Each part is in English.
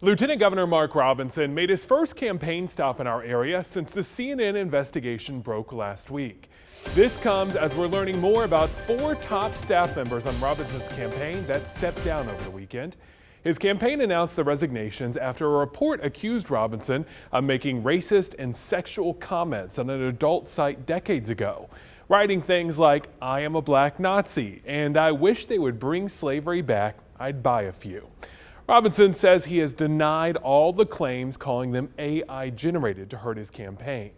Lieutenant Governor Mark Robinson made his first campaign stop in our area since the CNN investigation broke last week. This comes as we're learning more about 4 top staff members on Robinson's campaign that stepped down over the weekend. His campaign announced the resignations after a report accused Robinson of making racist and sexual comments on an adult site decades ago, writing things like, "I am a black Nazi," and "I wish they would bring slavery back, I'd buy a few." Robinson says he has denied all the claims, calling them AI generated to hurt his campaign.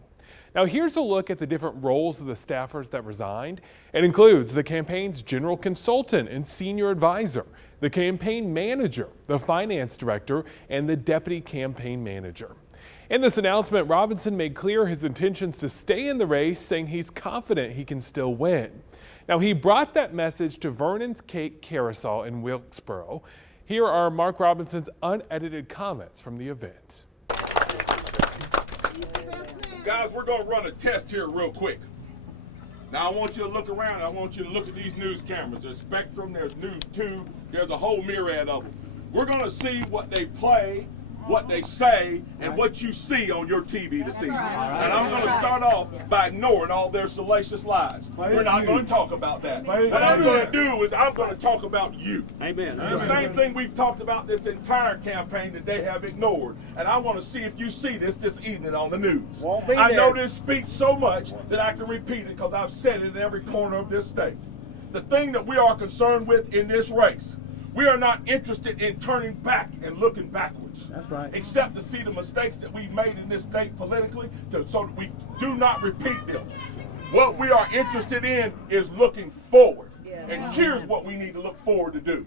Now here's a look at the different roles of the staffers that resigned. It includes the campaign's general consultant and senior advisor, the campaign manager, the finance director, and the deputy campaign manager. In this announcement, Robinson made clear his intentions to stay in the race, saying he's confident he can still win. Now he brought that message to Vernon's Cake Carousel in Wilkesboro. Here are Mark Robinson's unedited comments from the event. Guys, we're going to run a test here real quick. Now I want you to look around. I want you to look at these news cameras. There's Spectrum, there's News 2, there's a whole myriad of them. We're going to see what they play, what they say, and what you see on your TV this evening. And I'm going to start off by ignoring all their salacious lies. We're not going to talk about that. What I'm going to do is I'm going to talk about you. Amen. The same thing we've talked about this entire campaign that they have ignored. And I want to see if you see this evening on the news. I know this speech so much that I can repeat it because I've said it in every corner of this state. The thing that we are concerned with in this race, we are not interested in turning back and looking backwards. That's right. Except to see the mistakes that we've made in this state politically so that we do not repeat them. What we are interested in is looking forward. And here's what we need to look forward to do.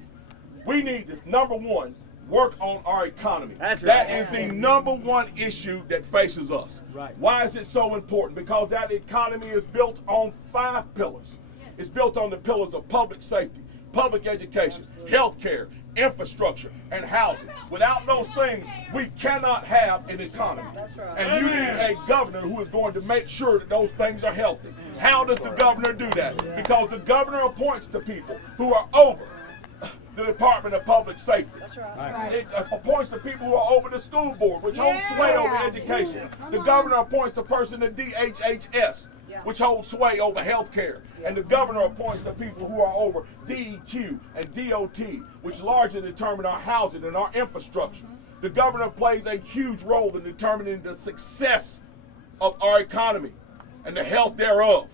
We need to, number one, work on our economy. That's right. That is the number one issue that faces us. Right. Why is it so important? Because that economy is built on 5 pillars. It's built on the pillars of public safety, public education, health care, infrastructure, and housing. Without those things, we cannot have an economy. And you need a governor who is going to make sure that those things are healthy. How does the governor do that? Because the governor appoints the people who are over the Department of Public Safety. It appoints the people who are over the school board, which holds sway over education. The governor appoints the person in DHHS, which holds sway over health care. And the governor appoints the people who are over DEQ and DOT, which largely determine our housing and our infrastructure. The governor plays a huge role in determining the success of our economy and the health thereof.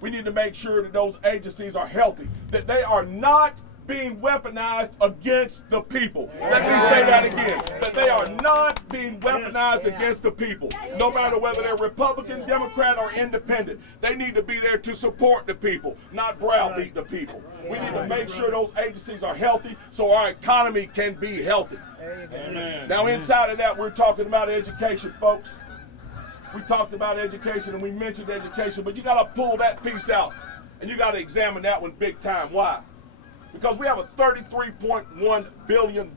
We need to make sure that those agencies are healthy, that they are not being weaponized against the people. Let me say that again, that they are not being weaponized against the people. No matter whether they're Republican, Democrat, or independent, they need to be there to support the people, not browbeat the people. We need to make sure those agencies are healthy so our economy can be healthy. Amen. Now inside of that, we're talking about education, folks. We talked about education and we mentioned education, but you gotta pull that piece out and you gotta examine that one big time. Why? Because we have a $33.1 billion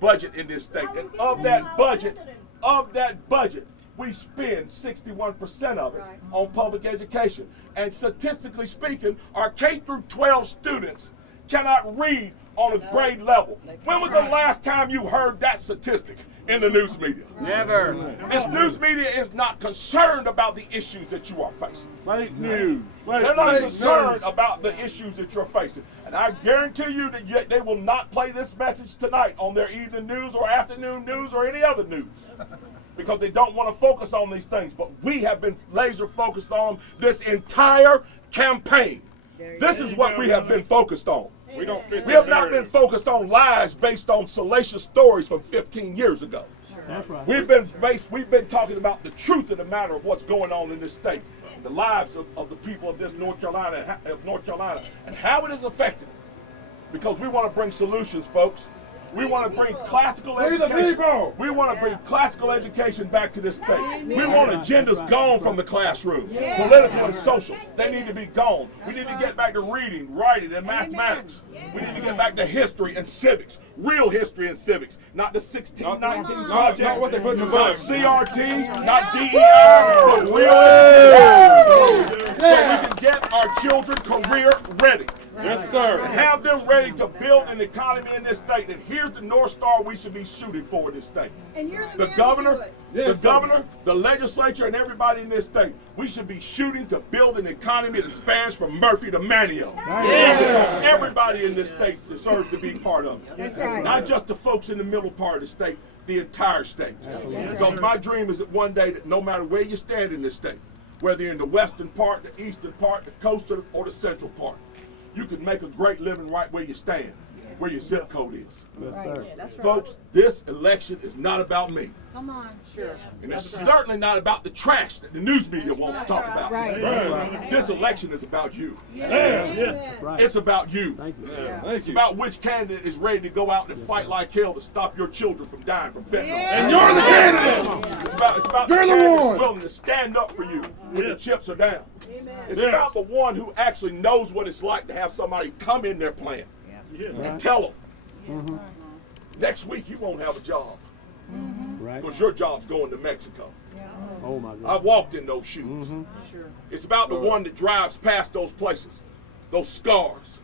budget in this state. And of that budget, we spend 61% of it on public education. And statistically speaking, our K through 12 students cannot read on a grade level. When was the last time you heard that statistic in the news media? Never. This news media is not concerned about the issues that you are facing. Fake news. They're not concerned about the issues that you're facing. And I guarantee you that they will not play this message tonight on their evening news or afternoon news or any other news. Because they don't want to focus on these things. But we have been laser focused on this entire campaign. This is what we have been focused on. We have not been focused on lies based on salacious stories from 15 years ago. That's right. We've been talking about the truth of the matter of what's going on in this state, the lives of the people of this North Carolina, and how it is affected. Because we want to bring solutions, folks. We want to bring classical education. We want to bring classical education back to this state. We want agendas gone from the classroom. Political and social, they need to be gone. We need to get back to reading, writing, and mathematics. We need to get back to history and civics, real history and civics, not the 1619 project, not what they put in the book. not CRT, not DEI, but real history. So we can get our children career ready. Yes, sir. And have them ready to build an economy in this state. And here's the North Star we should be shooting for in this state. And you're The man governor, to do it. the governor, the legislature, and everybody in this state, we should be shooting to build an economy that spans from Murphy to Manio. Yes. Everybody in this state deserves to be part of it. That's right. Not just the folks in the middle part of the state, the entire state. Because my dream is that one day that no matter where you stand in this state, whether you're in the western part, the eastern part, the coastal, or the central part, you can make a great living right where you stand, where your zip code is. Folks, this election is not about me. Come on. Sure. And it's certainly not about the trash that the news media wants to talk about. Right. This election is about you. Yes. It's about you. Thank It's you. about which candidate is ready to go out and fight like hell to stop your children from dying from fentanyl. And you're the candidate. It's about You're the the candidate one. that's willing to stand up for you when the chips are down. It's Yes. about the one who actually knows what it's like to have somebody come in their plan and tell them, next week you won't have a job Right. because your job's going to Mexico. Oh my I God. walked in those shoes. It's about the one that drives past those places, those scars,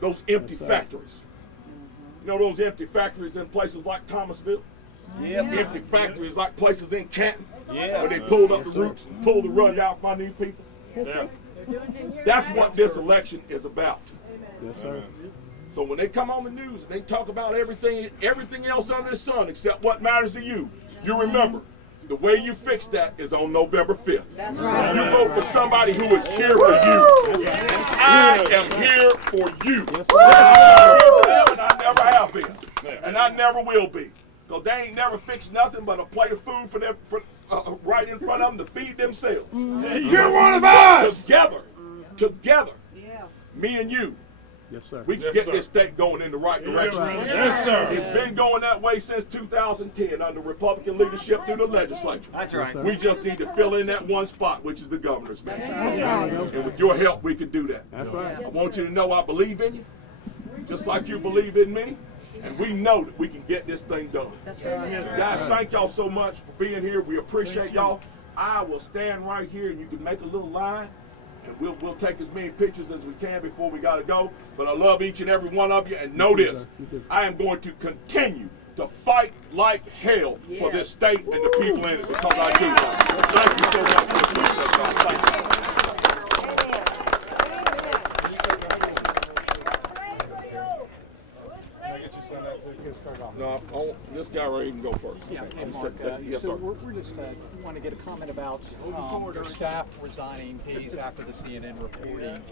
those empty factories. You know those empty factories in places like Thomasville? Empty factories like places in Canton where they pulled up the roots and pulled the rug out from underneath people. That's what this election is about. Yes, sir. So when they come on the news and they talk about everything else under the sun except what matters to you, you remember, the way you fix that is on November 5th. That's right. You vote for somebody who is here for you. And I am here for you. I'm here for them, and I never have been. And I never will be. Because they ain't never fixed nothing but a plate of food for them right in front of them to feed themselves. You're one of us. Together, me and you, Yes, sir. we can get this state going in the right direction. Yes, sir. It's been going that way since 2010 under Republican leadership through the legislature. That's right. We just need to fill in that one spot, which is the governor's man. And with your help, we can do that. That's right. I want you to know I believe in you, just like you believe in me. And we know that we can get this thing done. That's right. So guys, thank y'all so much for being here. We appreciate y'all. I will stand right here, and you can make a little line. And we'll take as many pictures as we can before we gotta go. But I love each and every one of you, and know this: I am going to continue to fight like hell for this state and the people in it, because I do. Thank you so much. I appreciate y'all. Thank you. No, this guy right here can go first. Yeah, Okay. and Mark, Yes, so sir. we're just want to get a comment about your staff resigning days after the CNN reporting.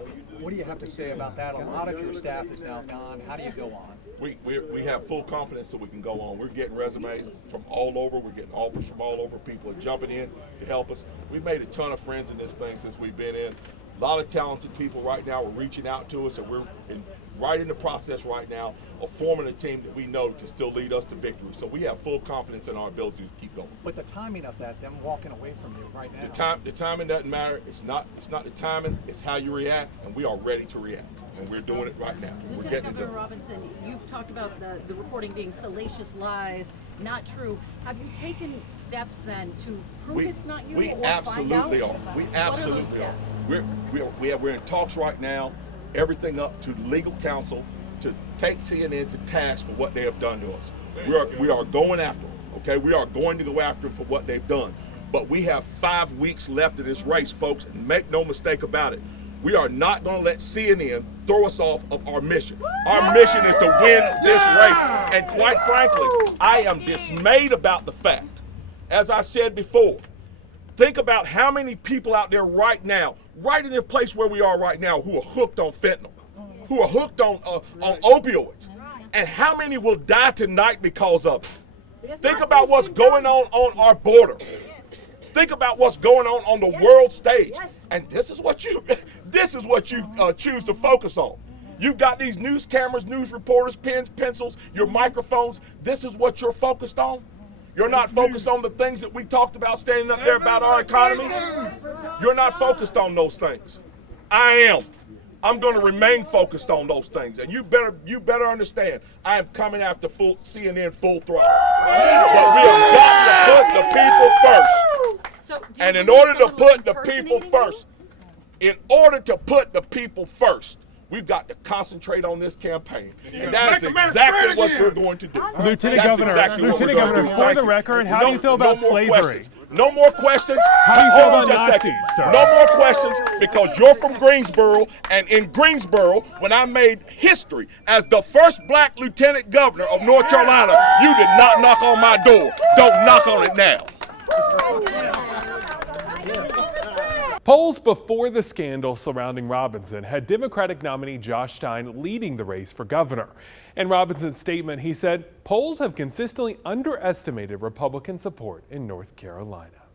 What do you have to say about that? A lot of your staff is now gone. How do you go on? We have full confidence that we can go on. We're getting resumes from all over. We're getting offers from all over. People are jumping in to help us. We've made a ton of friends in this thing since we've been in. A lot of talented people right now are reaching out to us, and we're right in the process right now of forming a team that we know can still lead us to victory. So we have full confidence in our ability to keep going. But the timing of that, them walking away from you right now. The timing doesn't matter. It's not the timing. It's how you react, and we are ready to react, and we're doing it right now. We're Lieutenant getting it Governor done. Robinson, you've talked about the reporting being salacious lies, not true. Have you taken steps then to prove it's not you? We or absolutely find out? are. We What are those absolutely are. steps? We're in talks right now, everything up to legal counsel to take CNN to task for what they have done to us. We are going after them, okay? We are going to go after them for what they've done. But we have 5 weeks left of this race, folks, and make no mistake about it. We are not going to let CNN throw us off of our mission. Our mission is to win this race. And quite frankly, I am dismayed about the fact, as I said before, think about how many people out there right now, right in the place where we are right now, who are hooked on fentanyl, who are hooked on opioids, and how many will die tonight because of it. Think about what's going on our border. Think about what's going on the world stage, and this is what you choose to focus on. You've got these news cameras, news reporters, pens, pencils, your microphones. This is what you're focused on. You're not focused on the things that we talked about standing up there about our economy. You're not focused on those things. I am. I'm going to remain focused on those things, and you better understand. I am coming after CNN full throttle. But we have got to put the people first. So, do you And in believe order to someone put the people impersonating you? first, in order to put the people first, We've got to concentrate on this campaign. And that is exactly what we're going to do. Lieutenant That's Governor, exactly what we're Lieutenant gonna Governor, do. for Thank the you. record, how do you feel about more slavery? questions. No more questions. How do you feel Hold on about just a second. Nazis, sir? No more questions, because you're from Greensboro, and in Greensboro, when I made history as the first black lieutenant governor of North Carolina, you did not knock on my door. Don't knock on it now. Polls before the scandal surrounding Robinson had Democratic nominee Josh Stein leading the race for governor. In Robinson's statement, he said polls have consistently underestimated Republican support in North Carolina.